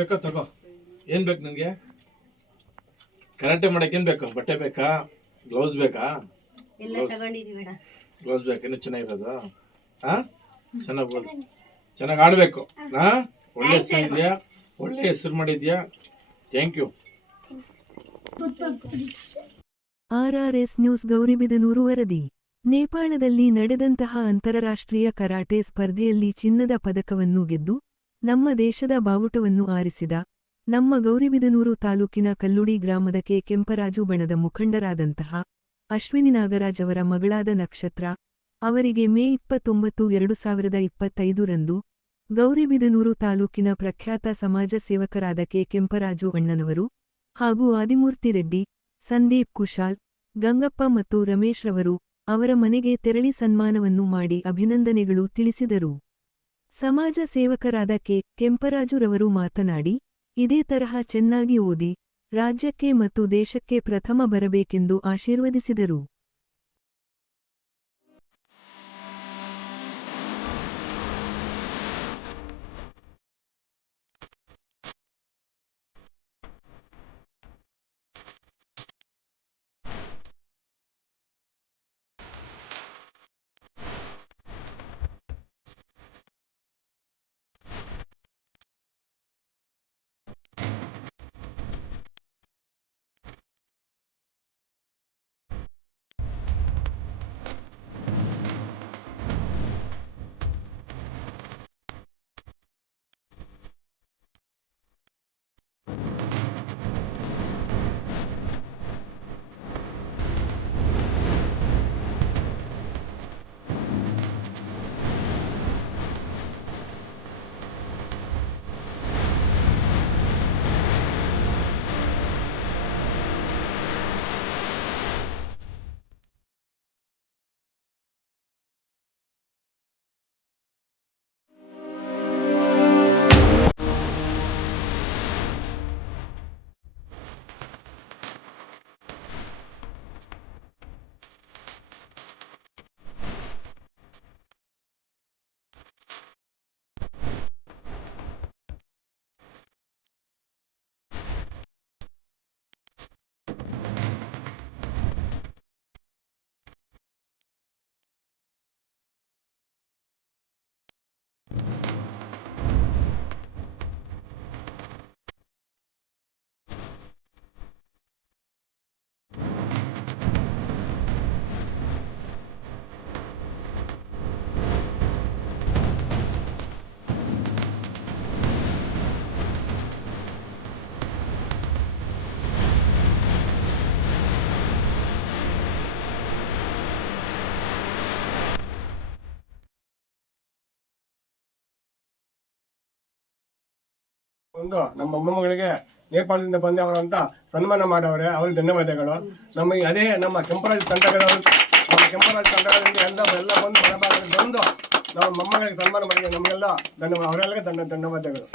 ಬೇಕೋ ತಗೋ. ಏನ್ ಬೇಕು ನಿನ್ಗೆ? ಕರಾಟೆ ಮಾಡಕ್ಕೆ ಏನ್ ಬೇಕು? ಬಟ್ಟೆ ಬೇಕಾ? ಗ್ಲೌಸ್ ಬೇಕಾ? ಗ್ಲೌಸ್ ಬೇಕು. ಇನ್ನು ಚೆನ್ನಾಗಿರೋದು. ಹಾ, ಚೆನ್ನಾಗಿ ಆಡ್ಬೇಕು. ಹಾ, ಒಳ್ಳೆ ಹೆಸರಿದ್ಯಾ, ಒಳ್ಳೆ ಹೆಸರು ಮಾಡಿದ್ಯಾ. Thank you. RRS news Gauribidanur ವರದಿ. ನೇಪಾಳದಲ್ಲಿ ನಡೆದಂತಹ ಅಂತಾರಾಷ್ಟ್ರೀಯ ಕರಾಟೆ ಸ್ಪರ್ಧೆಯಲ್ಲಿ ಚಿನ್ನದ ಪದಕವನ್ನು ಗೆದ್ದು ನಮ್ಮ ದೇಶದ ಬಾವುಟವನ್ನು ಆರಿಸಿದ ನಮ್ಮ ಗೌರಿಬಿದನೂರು ತಾಲೂಕಿನ ಕಲ್ಲುಡಿ ಗ್ರಾಮದ ಕೆ ಕೆಂಪರಾಜು ಬಣದ ಮುಖಂಡರಾದಂತಹ ಅಶ್ವಿನಿ ನಾಗರಾಜ್ ಅವರ ಮಗಳಾದ ನಕ್ಷತ್ರ ಅವರಿಗೆ ಮೇ 29, 2025 ರಂದು ಗೌರಿಬಿದನೂರು ತಾಲೂಕಿನ ಪ್ರಖ್ಯಾತ ಸಮಾಜ ಸೇವಕರಾದ ಕೆ ಕೆಂಪರಾಜು ಅಣ್ಣನವರು ಹಾಗೂ ಆದಿಮೂರ್ತಿ ರೆಡ್ಡಿ, ಸಂದೀಪ್ ಕುಶಾಲ್, ಗಂಗಪ್ಪ ಮತ್ತು ರಮೇಶ್ ರವರು ಅವರ ಮನೆಗೆ ತೆರಳಿ ಸನ್ಮಾನವನ್ನು ಮಾಡಿ ಅಭಿನಂದನೆಗಳು ತಿಳಿಸಿದರು. ಸಮಾಜ ಸೇವಕರಾದ ಕೆ ಕೆಂಪರಾಜು ರವರು ಮಾತನಾಡಿ, ಇದೇ ತರಹ ಚೆನ್ನಾಗಿ ಓದಿ ರಾಜ್ಯಕ್ಕೆ ಮತ್ತು ದೇಶಕ್ಕೆ ಪ್ರಥಮ ಬರಬೇಕೆಂದು ಆಶೀರ್ವದಿಸಿದರು. ನಮ್ಮ ಮೊಮ್ಮಗಳಿಗೆ ನೇಪಾಳದಿಂದ ಬಂದವರಂತ ಸನ್ಮಾನ ಮಾಡವ್ರೆ. ಅವ್ರಿಗೆ ಧನ್ಯವಾದಗಳು. ನಮಗೆ ಅದೇ ನಮ್ಮ ಕೆಂಪರಾಜ್ ತಂಡಗಳಲ್ಲಿ ಎಲ್ಲ ಬಂದು ಮನಭಾಗದಲ್ಲಿ ಬಂದು ನಮ್ಮ ಮೊಮ್ಮಗಳಿಗೆ ಸನ್ಮಾನ ಮಾಡಿ ನಮಗೆಲ್ಲ ಅವರೆಲ್ಲ ಧನ್ಯವಾದಗಳು.